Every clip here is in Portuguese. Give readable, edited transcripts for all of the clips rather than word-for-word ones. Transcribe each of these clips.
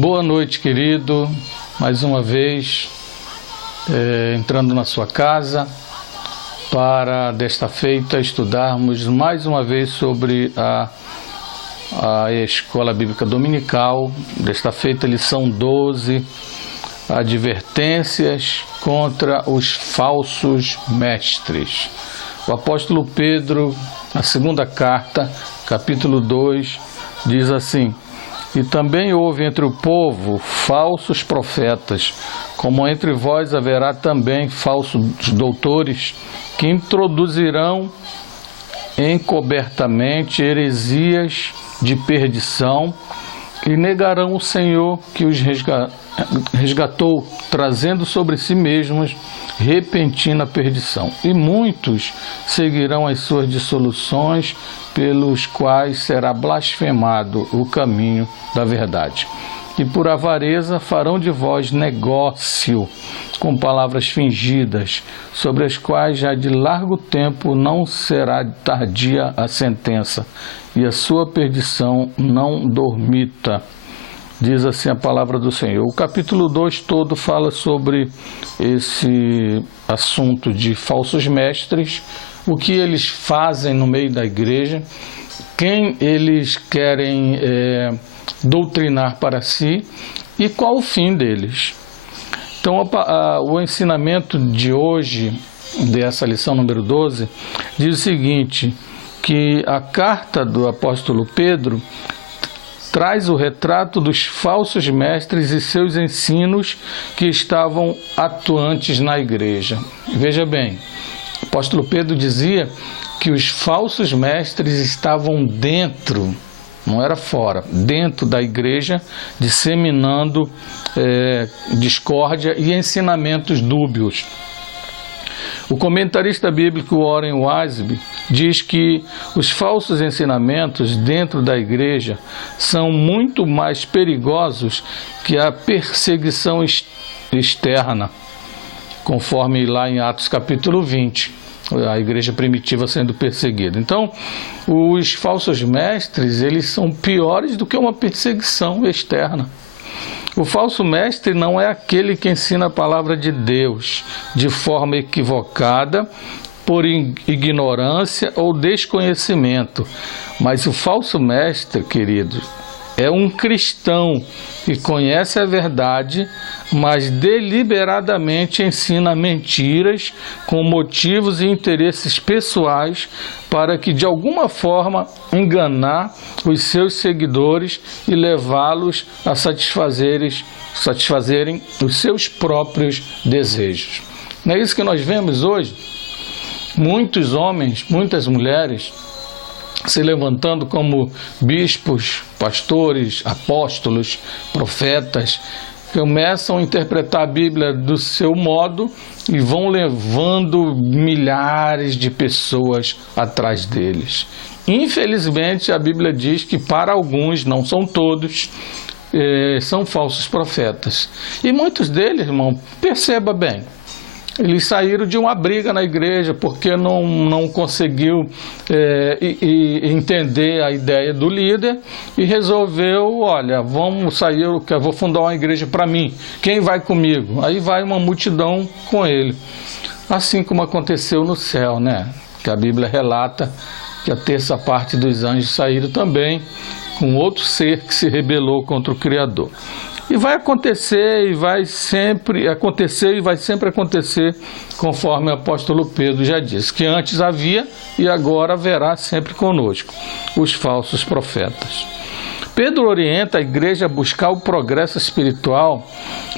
Boa noite, querido. Mais uma vez, entrando na sua casa para, desta feita, estudarmos mais uma vez sobre a Escola Bíblica Dominical. Desta feita, lição 12, advertências contra os falsos mestres. O apóstolo Pedro, na segunda carta, capítulo 2, diz assim: E também houve entre o povo falsos profetas, como entre vós haverá também falsos doutores, que introduzirão encobertamente heresias de perdição e negarão o Senhor que os resgatou, trazendo sobre si mesmos repentina perdição. E muitos seguirão as suas dissoluções, pelos quais será blasfemado o caminho da verdade. E por avareza farão de vós negócio com palavras fingidas, sobre as quais já de largo tempo não será tardia a sentença, e a sua perdição não dormita. Diz assim a palavra do Senhor. O capítulo 2 todo fala sobre esse assunto de falsos mestres, o que eles fazem no meio da igreja, quem eles querem doutrinar para si e qual o fim deles. Então, o ensinamento de hoje, dessa lição número 12, diz o seguinte, que a carta do apóstolo Pedro traz o retrato dos falsos mestres e seus ensinos que estavam atuantes na igreja. Veja bem, o apóstolo Pedro dizia que os falsos mestres estavam dentro, não era fora, dentro da igreja, disseminando discórdia e ensinamentos dúbios. O comentarista bíblico Warren Wiersbe diz que os falsos ensinamentos dentro da igreja são muito mais perigosos que a perseguição externa, conforme lá em Atos capítulo 20, a igreja primitiva sendo perseguida. Então, os falsos mestres, eles são piores do que uma perseguição externa. O falso mestre não é aquele que ensina a palavra de Deus de forma equivocada, por ignorância ou desconhecimento. Mas o falso mestre, querido, é um cristão que conhece a verdade, mas deliberadamente ensina mentiras com motivos e interesses pessoais para que, de alguma forma, enganar os seus seguidores e levá-los a satisfazerem os seus próprios desejos. Não é isso que nós vemos hoje? Muitos homens, muitas mulheres se levantando como bispos, pastores, apóstolos, profetas, começam a interpretar a Bíblia do seu modo e vão levando milhares de pessoas atrás deles. Infelizmente, a Bíblia diz que para alguns, não são todos, são falsos profetas. E muitos deles, irmão, perceba bem, eles saíram de uma briga na igreja porque não conseguiu entender a ideia do líder e resolveu, olha, vamos sair, eu vou fundar uma igreja para mim, quem vai comigo? Aí vai uma multidão com ele. Assim como aconteceu no céu, né? Que a Bíblia relata que a terça parte dos anjos saíram também com outro ser que se rebelou contra o Criador. E vai acontecer, e vai sempre acontecer, conforme o apóstolo Pedro já disse, que antes havia e agora haverá sempre conosco, os falsos profetas. Pedro orienta a igreja a buscar o progresso espiritual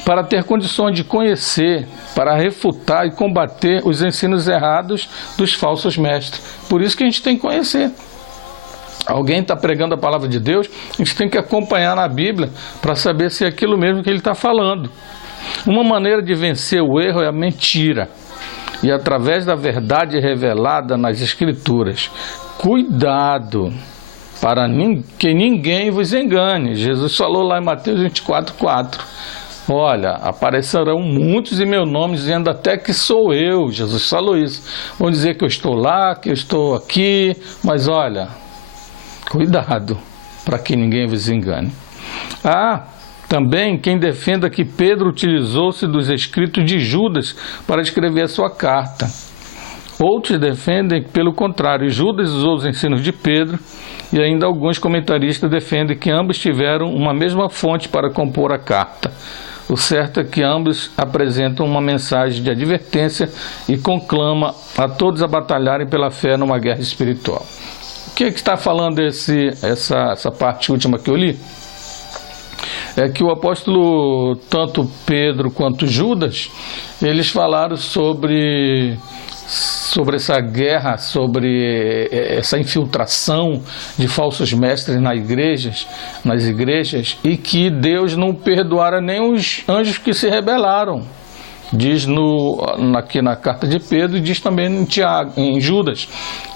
para ter condições de conhecer, para refutar e combater os ensinos errados dos falsos mestres. Por isso que a gente tem que conhecer. Alguém está pregando a palavra de Deus, a gente tem que acompanhar na Bíblia para saber se é aquilo mesmo que ele está falando. Uma maneira de vencer o erro é a mentira. E através da verdade revelada nas Escrituras. Cuidado para que ninguém vos engane. Jesus falou lá em Mateus 24:4. Olha, aparecerão muitos em meu nome, dizendo até que sou eu. Jesus falou isso. Vão dizer que eu estou lá, que eu estou aqui, mas olha, cuidado para que ninguém vos engane. Também quem defenda que Pedro utilizou-se dos escritos de Judas para escrever a sua carta. Outros defendem que, pelo contrário, Judas usou os ensinos de Pedro, e ainda alguns comentaristas defendem que ambos tiveram uma mesma fonte para compor a carta. O certo é que ambos apresentam uma mensagem de advertência e conclama a todos a batalharem pela fé numa guerra espiritual. O que está falando essa parte última que eu li? É que o apóstolo, tanto Pedro quanto Judas, eles falaram sobre essa guerra, sobre essa infiltração de falsos mestres nas igrejas, e que Deus não perdoara nem os anjos que se rebelaram. Diz aqui na carta de Pedro, e diz também em Judas,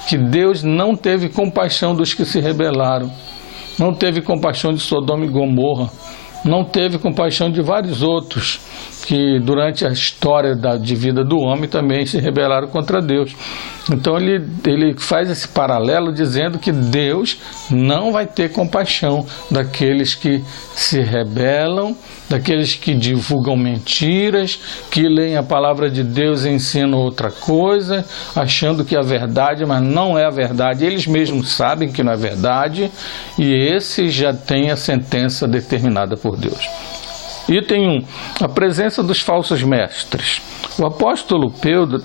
que Deus não teve compaixão dos que se rebelaram, não teve compaixão de Sodoma e Gomorra, não teve compaixão de vários outros que durante a história de vida do homem também se rebelaram contra Deus. Então ele faz esse paralelo dizendo que Deus não vai ter compaixão daqueles que se rebelam, daqueles que divulgam mentiras, que leem a palavra de Deus e ensinam outra coisa, achando que é a verdade, mas não é a verdade. Eles mesmos sabem que não é verdade, e esse já tem a sentença determinada por Deus. Item 1. A presença dos falsos mestres. O apóstolo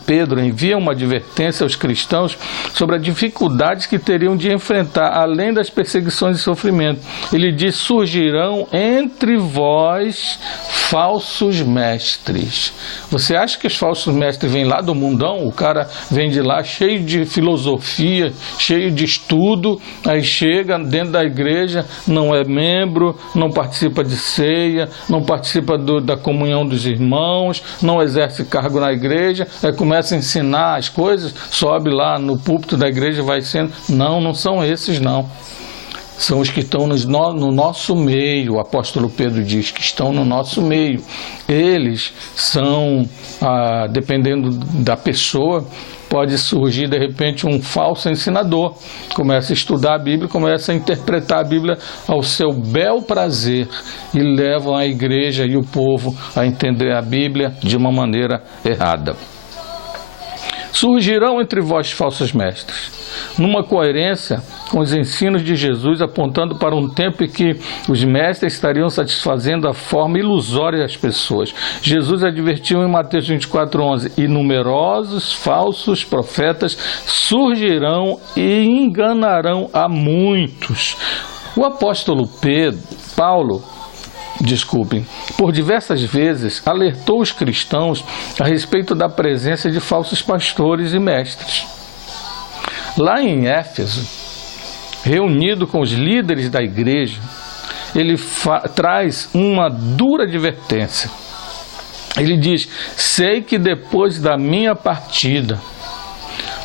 Pedro envia uma advertência aos cristãos sobre as dificuldades que teriam de enfrentar, além das perseguições e sofrimento. Ele diz: surgirão entre vós falsos mestres. Você acha que os falsos mestres vêm lá do mundão? O cara vem de lá cheio de filosofia, cheio de estudo, aí chega dentro da igreja, não é membro, não participa de ceia, não participa da comunhão dos irmãos, não exerce cargo na igreja, aí começa a ensinar as coisas, sobe lá no púlpito da igreja, vai sendo... Não são esses não. São os que estão no nosso meio. O apóstolo Pedro diz que estão no nosso meio. Eles são, dependendo da pessoa, pode surgir de repente um falso ensinador. Começa a estudar a Bíblia, começa a interpretar a Bíblia ao seu bel prazer e levam a igreja e o povo a entender a Bíblia de uma maneira errada. Surgirão entre vós falsos mestres, numa coerência com os ensinos de Jesus, apontando para um tempo em que os mestres estariam satisfazendo a forma ilusória das pessoas. Jesus advertiu em Mateus 24:11, e numerosos falsos profetas surgirão e enganarão a muitos. O apóstolo Paulo, por diversas vezes alertou os cristãos a respeito da presença de falsos pastores e mestres. Lá em Éfeso, reunido com os líderes da igreja, ele traz uma dura advertência. Ele diz: sei que depois da minha partida,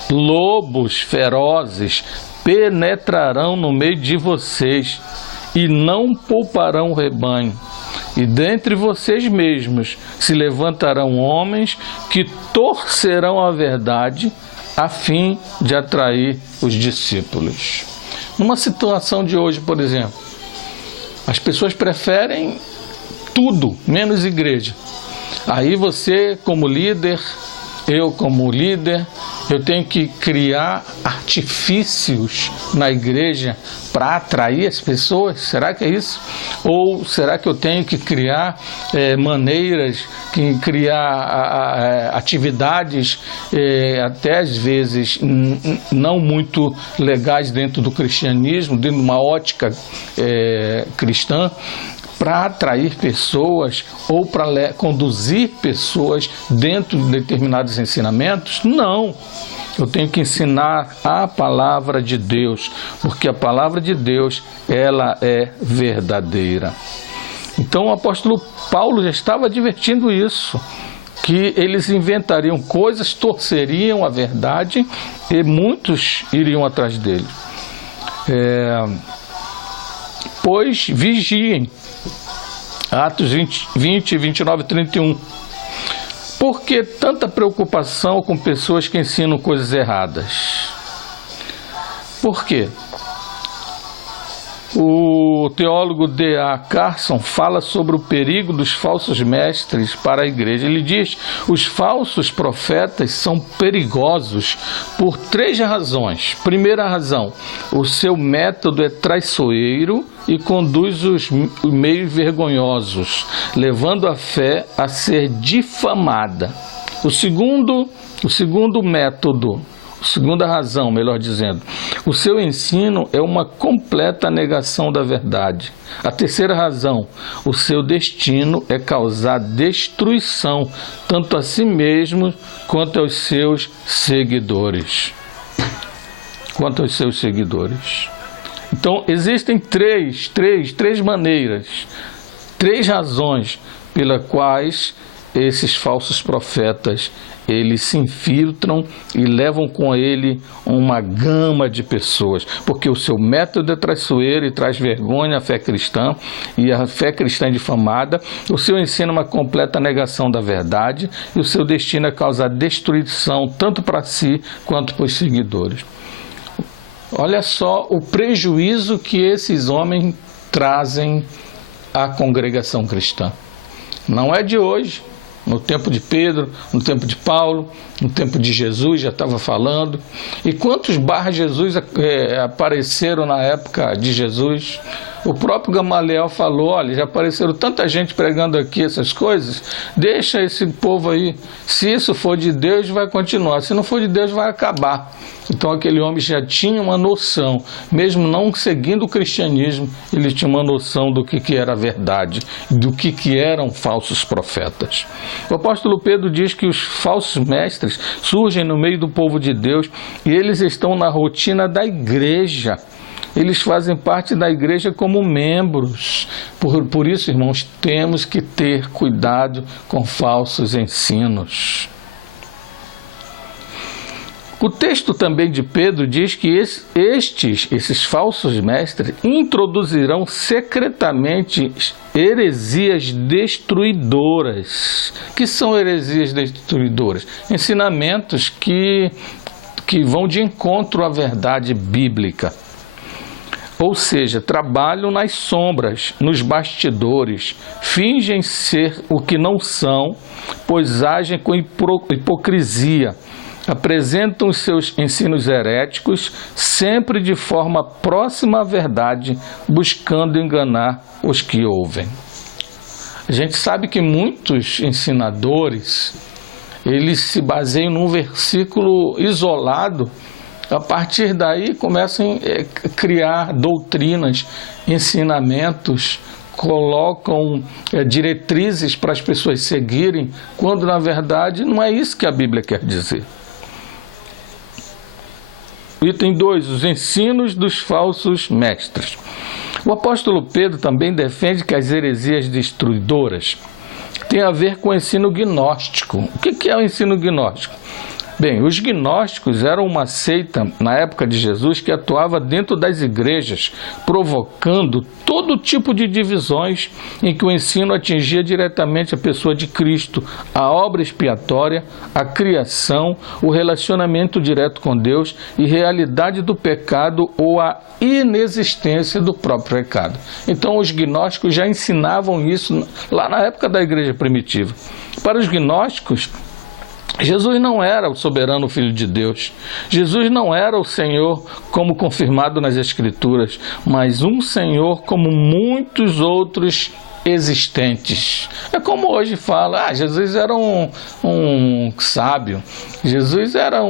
lobos ferozes penetrarão no meio de vocês e não pouparão o rebanho. E dentre vocês mesmos se levantarão homens que torcerão a verdade a fim de atrair os discípulos. Numa situação de hoje, por exemplo, as pessoas preferem tudo, menos igreja. Aí você, como líder, eu como líder, eu tenho que criar artifícios na igreja para atrair as pessoas? Será que é isso? Ou será que eu tenho que criar maneiras, criar atividades, até às vezes não muito legais dentro do cristianismo, dentro de uma ótica cristã, para atrair pessoas ou para conduzir pessoas dentro de determinados ensinamentos? Não. Eu tenho que ensinar a palavra de Deus, porque a palavra de Deus, ela é verdadeira. Então o apóstolo Paulo já estava advertindo isso, que eles inventariam coisas, torceriam a verdade e muitos iriam atrás dele. Pois vigiem. Atos 20, 29 e 31. Por que tanta preocupação com pessoas que ensinam coisas erradas? Por quê? O teólogo D.A. Carson fala sobre o perigo dos falsos mestres para a igreja. Ele diz: os falsos profetas são perigosos por 3 razões. Primeira razão, o seu método é traiçoeiro e conduz os meios vergonhosos, levando a fé a ser difamada. O segundo método, segunda razão, melhor dizendo, o seu ensino é uma completa negação da verdade. A terceira razão, o seu destino é causar destruição, tanto a si mesmo quanto aos seus seguidores. Então, existem três maneiras, 3 razões pelas quais esses falsos profetas eles se infiltram e levam com ele uma gama de pessoas, porque o seu método é traiçoeiro e traz vergonha à fé cristã, e a fé cristã é difamada. O seu ensino é uma completa negação da verdade, e o seu destino é causar destruição tanto para si quanto para os seguidores. Olha só o prejuízo que esses homens trazem à congregação cristã. Não é de hoje. No tempo de Pedro, no tempo de Paulo, no tempo de Jesus, já estava falando. E quantos Bar Jesus apareceram na época de Jesus? O próprio Gamaliel falou: olha, já apareceram tanta gente pregando aqui essas coisas, deixa esse povo aí. Se isso for de Deus, vai continuar. Se não for de Deus, vai acabar. Então aquele homem já tinha uma noção, mesmo não seguindo o cristianismo, ele tinha uma noção do que era a verdade, do que eram falsos profetas. O apóstolo Pedro diz que os falsos mestres surgem no meio do povo de Deus e eles estão na rotina da igreja. Eles fazem parte da igreja como membros. Por isso, irmãos, temos que ter cuidado com falsos ensinos. O texto também de Pedro diz que esses falsos mestres introduzirão secretamente heresias destruidoras. O que são heresias destruidoras? Ensinamentos que vão de encontro à verdade bíblica. Ou seja, trabalham nas sombras, nos bastidores, fingem ser o que não são, pois agem com hipocrisia. Apresentam os seus ensinos heréticos sempre de forma próxima à verdade, buscando enganar os que ouvem. A gente sabe que muitos ensinadores, eles se baseiam num versículo isolado. A partir daí começam a criar doutrinas, ensinamentos, colocam diretrizes para as pessoas seguirem, quando na verdade não é isso que a Bíblia quer dizer. Item 2, os ensinos dos falsos mestres. O apóstolo Pedro também defende que as heresias destruidoras têm a ver com o ensino gnóstico. O que é o ensino gnóstico? Bem, os gnósticos eram uma seita na época de Jesus que atuava dentro das igrejas, provocando todo tipo de divisões em que o ensino atingia diretamente a pessoa de Cristo, a obra expiatória, a criação, o relacionamento direto com Deus e realidade do pecado ou a inexistência do próprio pecado. Então os gnósticos já ensinavam isso lá na época da igreja primitiva. Para os gnósticos, Jesus não era o soberano Filho de Deus. Jesus não era o Senhor como confirmado nas Escrituras, mas um Senhor como muitos outros existentes. É como hoje fala: Jesus era um sábio, Jesus era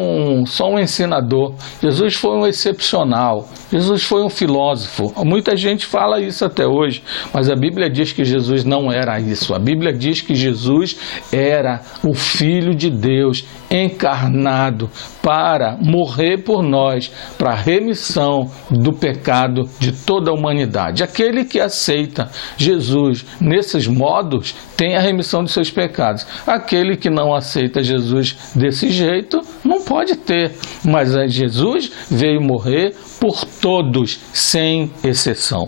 só um ensinador, Jesus foi um excepcional, Jesus foi um filósofo. Muita gente fala isso até hoje, mas a Bíblia diz que Jesus não era isso. A Bíblia diz que Jesus era o Filho de Deus encarnado para morrer por nós, para a remissão do pecado de toda a humanidade. Aquele que aceita Jesus nesses modos tem a remissão de seus pecados. Aquele que não aceita Jesus desse jeito não pode ter. Mas Jesus veio morrer por todos, sem exceção.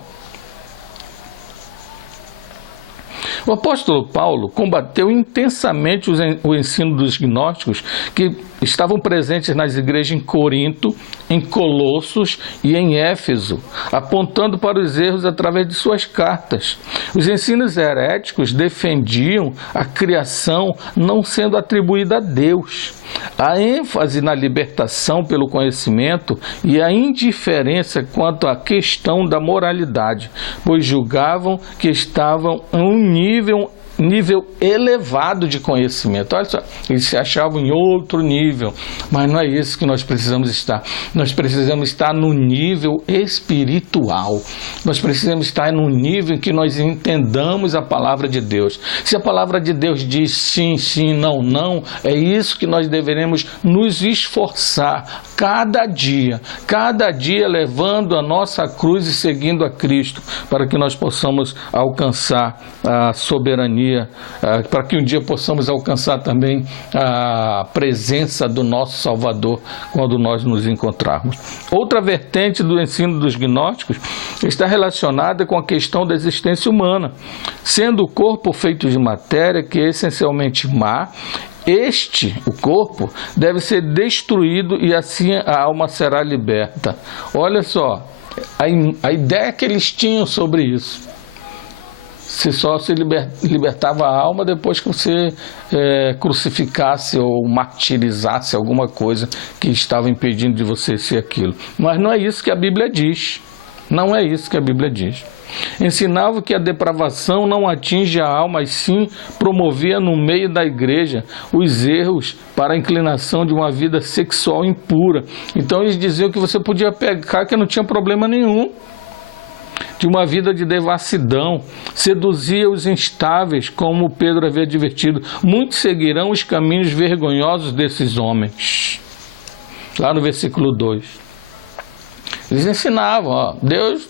O apóstolo Paulo combateu intensamente o ensino dos gnósticos que estavam presentes nas igrejas em Corinto em Colossos e em Éfeso, apontando para os erros através de suas cartas. Os ensinos heréticos defendiam a criação não sendo atribuída a Deus. A ênfase na libertação pelo conhecimento e a indiferença quanto à questão da moralidade, pois julgavam que estavam em um nível elevado de conhecimento. Olha só, eles se achavam em outro nível, mas não é isso que nós precisamos estar. Nós precisamos estar no nível espiritual. Nós precisamos estar no nível em que nós entendamos a palavra de Deus. Se a palavra de Deus diz sim, sim, não, não, é isso que nós deveremos nos esforçar cada dia levando a nossa cruz e seguindo a Cristo, para que nós possamos alcançar a soberania, para que um dia possamos alcançar também a presença do nosso Salvador quando nós nos encontrarmos. Outra vertente do ensino dos gnósticos está relacionada com a questão da existência humana, sendo o corpo feito de matéria, que é essencialmente má. O corpo, deve ser destruído e assim a alma será liberta. Olha só, a ideia que eles tinham sobre isso. Se só se libertava a alma depois que você crucificasse ou martirizasse alguma coisa que estava impedindo de você ser aquilo. Mas não é isso que a Bíblia diz. Não é isso que a Bíblia diz. Ensinava que a depravação não atinge a alma, mas sim promovia no meio da igreja os erros para a inclinação de uma vida sexual impura. Então eles diziam que você podia pecar, que não tinha problema nenhum. De uma vida de devassidão, seduzia os instáveis, como Pedro havia advertido. Muitos seguirão os caminhos vergonhosos desses homens. Lá no versículo 2. Eles ensinavam, ó, Deus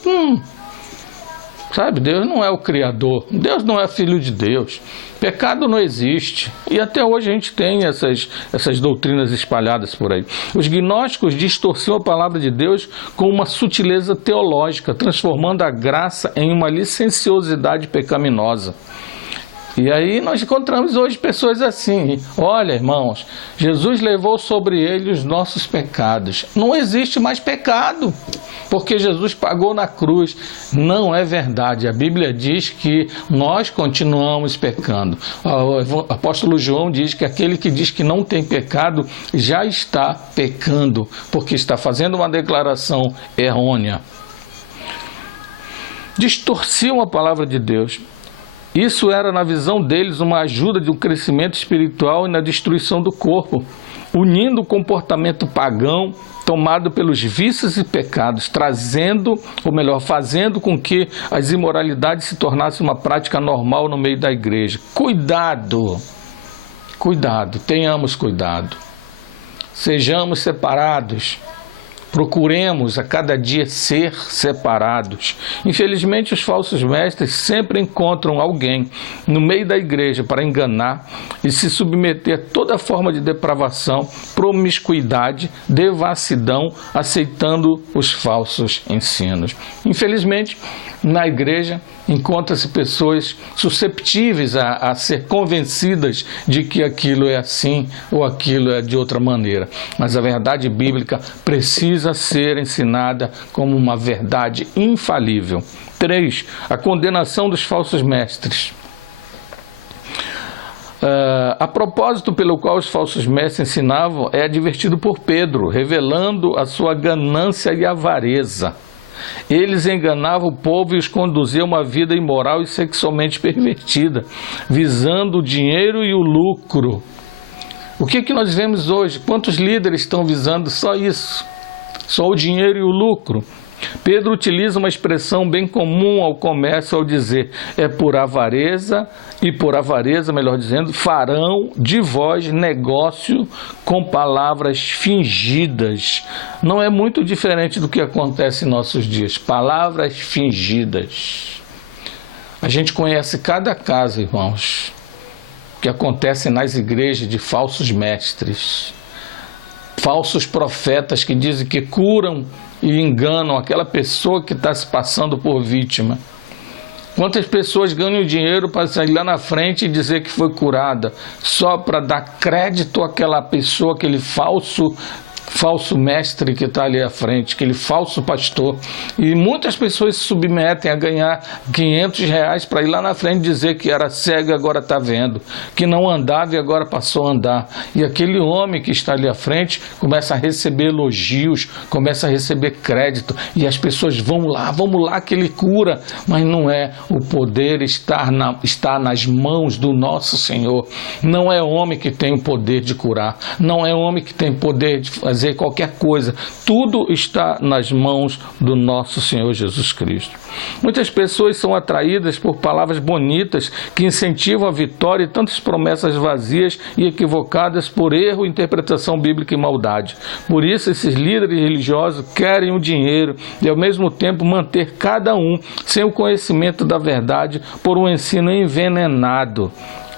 não é o Criador, Deus não é filho de Deus, pecado não existe. E até hoje a gente tem essas doutrinas espalhadas por aí. Os gnósticos distorciam a palavra de Deus com uma sutileza teológica, transformando a graça em uma licenciosidade pecaminosa. E aí nós encontramos hoje pessoas assim. Olha, irmãos, Jesus levou sobre ele os nossos pecados. Não existe mais pecado, porque Jesus pagou na cruz. Não é verdade. A Bíblia diz que nós continuamos pecando. O apóstolo João diz que aquele que diz que não tem pecado já está pecando, porque está fazendo uma declaração errônea. Distorciam a palavra de Deus. Isso era, na visão deles, uma ajuda de um crescimento espiritual e na destruição do corpo, unindo o comportamento pagão tomado pelos vícios e pecados, fazendo com que as imoralidades se tornassem uma prática normal no meio da igreja. Cuidado, tenhamos cuidado, sejamos separados. Procuremos a cada dia ser separados. Infelizmente, os falsos mestres sempre encontram alguém no meio da igreja para enganar e se submeter a toda forma de depravação, promiscuidade, devassidão, aceitando os falsos ensinos. Infelizmente, na igreja encontra-se pessoas susceptíveis a ser convencidas de que aquilo é assim ou aquilo é de outra maneira. Mas a verdade bíblica precisa ser ensinada como uma verdade infalível. 3. A condenação dos falsos mestres. A propósito pelo qual os falsos mestres ensinavam é advertido por Pedro, revelando a sua ganância e avareza. Eles enganavam o povo e os conduziam a uma vida imoral e sexualmente pervertida, visando o dinheiro e o lucro. O que nós vemos hoje? Quantos líderes estão visando só isso? Só o dinheiro e o lucro? Pedro utiliza uma expressão bem comum ao comércio ao dizer: é por avareza, melhor dizendo, farão de vós negócio com palavras fingidas. Não é muito diferente do que acontece em nossos dias, palavras fingidas. A gente conhece cada caso, irmãos, que acontece nas igrejas de falsos mestres, falsos profetas que dizem que curam e enganam aquela pessoa que está se passando por vítima. Quantas pessoas ganham dinheiro para sair lá na frente e dizer que foi curada, só para dar crédito àquela pessoa, aquele falso falso mestre que está ali à frente, aquele falso pastor. E muitas pessoas se submetem a ganhar R$ 500 para ir lá na frente dizer que era cego e agora está vendo, que não andava e agora passou a andar. E aquele homem que está ali à frente começa a receber elogios, começa a receber crédito, e as pessoas vamos lá que ele cura. Mas não é, o poder está nas mãos do nosso Senhor. Não é homem que tem o poder de curar, não é homem que tem poder de fazer qualquer coisa. Tudo está nas mãos do nosso Senhor Jesus Cristo. Muitas pessoas são atraídas por palavras bonitas que incentivam a vitória e tantas promessas vazias e equivocadas por erro, interpretação bíblica e maldade. Por isso, esses líderes religiosos querem o dinheiro e, ao mesmo tempo, manter cada um sem o conhecimento da verdade por um ensino envenenado.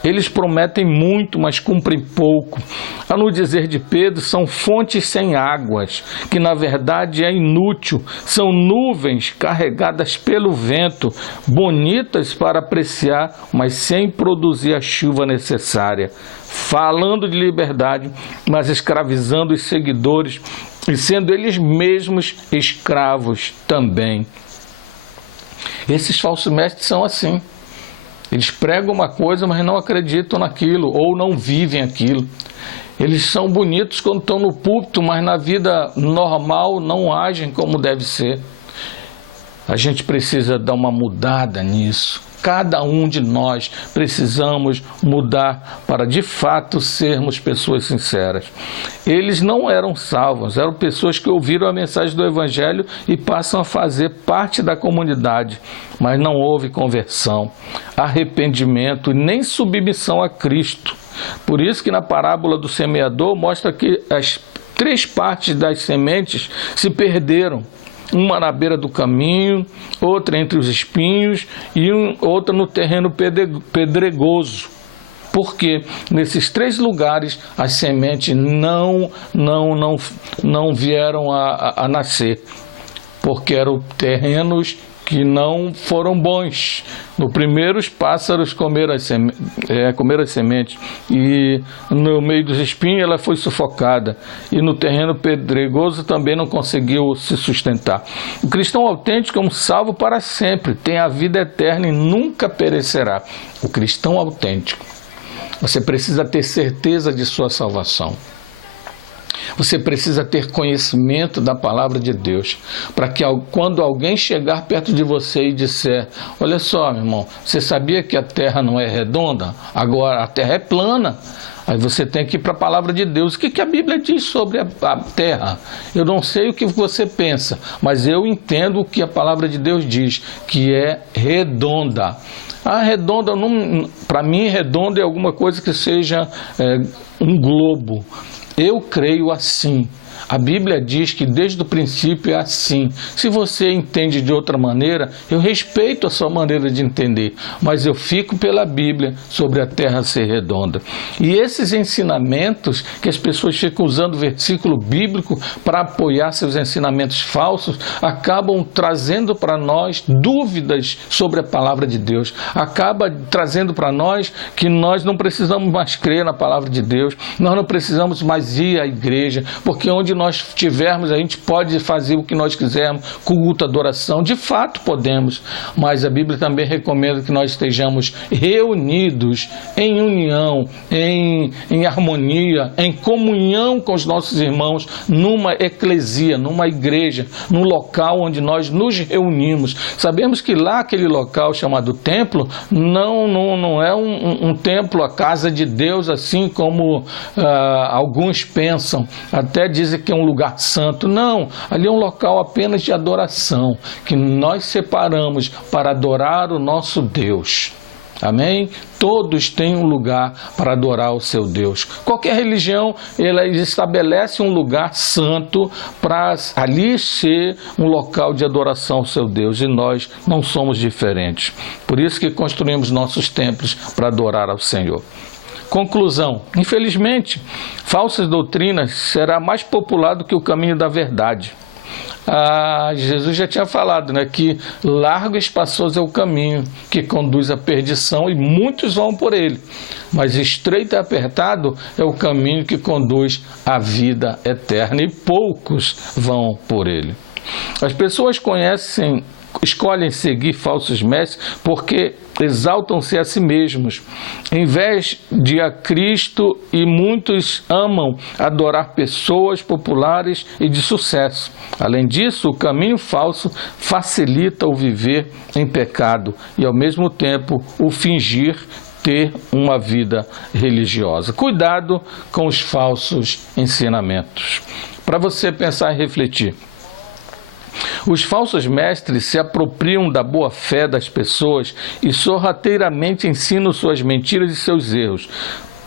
Eles prometem muito, mas cumprem pouco. A no dizer de Pedro, são fontes sem águas, que na verdade é inútil. São nuvens carregadas pelo vento, bonitas para apreciar, mas sem produzir a chuva necessária. Falando de liberdade, mas escravizando os seguidores e sendo eles mesmos escravos também. Esses falsos mestres são assim. Eles pregam uma coisa, mas não acreditam naquilo, ou não vivem aquilo. Eles são bonitos quando estão no púlpito, mas na vida normal não agem como deve ser. A gente precisa dar uma mudada nisso. Cada um de nós precisamos mudar para, de fato, sermos pessoas sinceras. Eles não eram salvos, eram pessoas que ouviram a mensagem do Evangelho e passam a fazer parte da comunidade, mas não houve conversão, arrependimento e nem submissão a Cristo. Por isso que na parábola do semeador mostra que as 3 partes das sementes se perderam. Uma na beira do caminho, outra entre os espinhos e outra no terreno pedregoso. Porque nesses 3 lugares as sementes não vieram a nascer, porque eram terrenos que não foram bons. No primeiro, os pássaros comeram as sementes, e no meio dos espinhos ela foi sufocada, e no terreno pedregoso também não conseguiu se sustentar. O cristão autêntico é um salvo para sempre, tem a vida eterna e nunca perecerá. O cristão autêntico, você precisa ter certeza de sua salvação. Você precisa ter conhecimento da palavra de Deus, para que quando alguém chegar perto de você e disser: olha só, meu irmão, você sabia que a terra não é redonda? Agora a terra é plana. Aí você tem que ir para a palavra de Deus. O que a Bíblia diz sobre a terra? Eu não sei o que você pensa, mas eu entendo o que a palavra de Deus diz, que é redonda. A redonda, para mim, redonda é alguma coisa que seja um globo. Eu creio assim. A Bíblia diz que desde o princípio é assim. Se você entende de outra maneira, eu respeito a sua maneira de entender, mas eu fico pela Bíblia sobre a terra ser redonda. E esses ensinamentos que as pessoas ficam usando versículo bíblico para apoiar seus ensinamentos falsos, acabam trazendo para nós dúvidas sobre a palavra de Deus. Acaba trazendo para nós que nós não precisamos mais crer na palavra de Deus, nós não precisamos mais ir à igreja, porque onde nós estivermos, a gente pode fazer o que nós quisermos, culto, adoração, de fato podemos, mas a Bíblia também recomenda que nós estejamos reunidos em união, em harmonia, em comunhão com os nossos irmãos, numa eclesia, numa igreja, num local onde nós nos reunimos. Sabemos que lá, aquele local chamado templo, não é um templo, a casa de Deus, assim como alguns pensam, até dizem que é um lugar santo. Não, ali é um local apenas de adoração, que nós separamos para adorar o nosso Deus. Amém? Todos têm um lugar para adorar o seu Deus. Qualquer religião, ela estabelece um lugar santo para ali ser um local de adoração ao seu Deus, e nós não somos diferentes. Por isso que construímos nossos templos para adorar ao Senhor. Conclusão: infelizmente, falsas doutrinas será mais popular do que o caminho da verdade. Jesus já tinha falado, né, que largo e espaçoso é o caminho que conduz à perdição e muitos vão por ele, mas estreito e apertado é o caminho que conduz à vida eterna e poucos vão por ele. As pessoas escolhem seguir falsos mestres porque exaltam-se a si mesmos, em vez de a Cristo, e muitos amam adorar pessoas populares e de sucesso. Além disso, o caminho falso facilita o viver em pecado e, ao mesmo tempo, o fingir ter uma vida religiosa. Cuidado com os falsos ensinamentos. Para você pensar e refletir. Os falsos mestres se apropriam da boa-fé das pessoas e sorrateiramente ensinam suas mentiras e seus erros,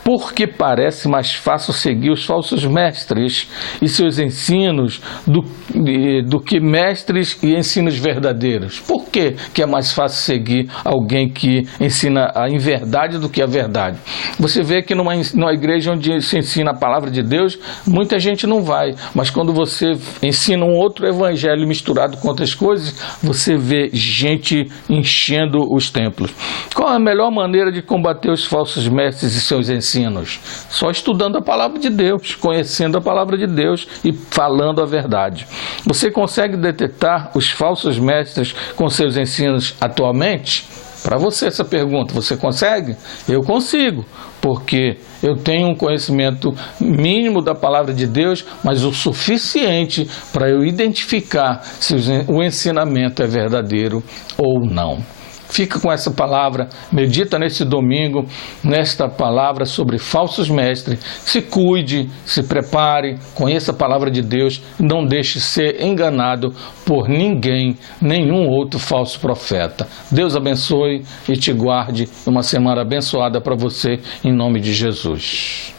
porque parece mais fácil seguir os falsos mestres e seus ensinos do que mestres e ensinos verdadeiros. Por que é mais fácil seguir alguém que ensina a inverdade do que a verdade? Você vê que numa igreja onde se ensina a palavra de Deus, muita gente não vai, mas quando você ensina um outro evangelho misturado com outras coisas, você vê gente enchendo os templos. Qual a melhor maneira de combater os falsos mestres e seus ensinos? Só estudando a palavra de Deus, conhecendo a palavra de Deus e falando a verdade. Você consegue detectar os falsos mestres com seus ensinos atualmente? Para você essa pergunta, você consegue? Eu consigo, porque eu tenho um conhecimento mínimo da palavra de Deus, mas o suficiente para eu identificar se o ensinamento é verdadeiro ou não. Fica com essa palavra, medita nesse domingo, nesta palavra sobre falsos mestres. Se cuide, se prepare, conheça a palavra de Deus, não deixe ser enganado por ninguém, nenhum outro falso profeta. Deus abençoe e te guarde. Uma semana abençoada para você, em nome de Jesus.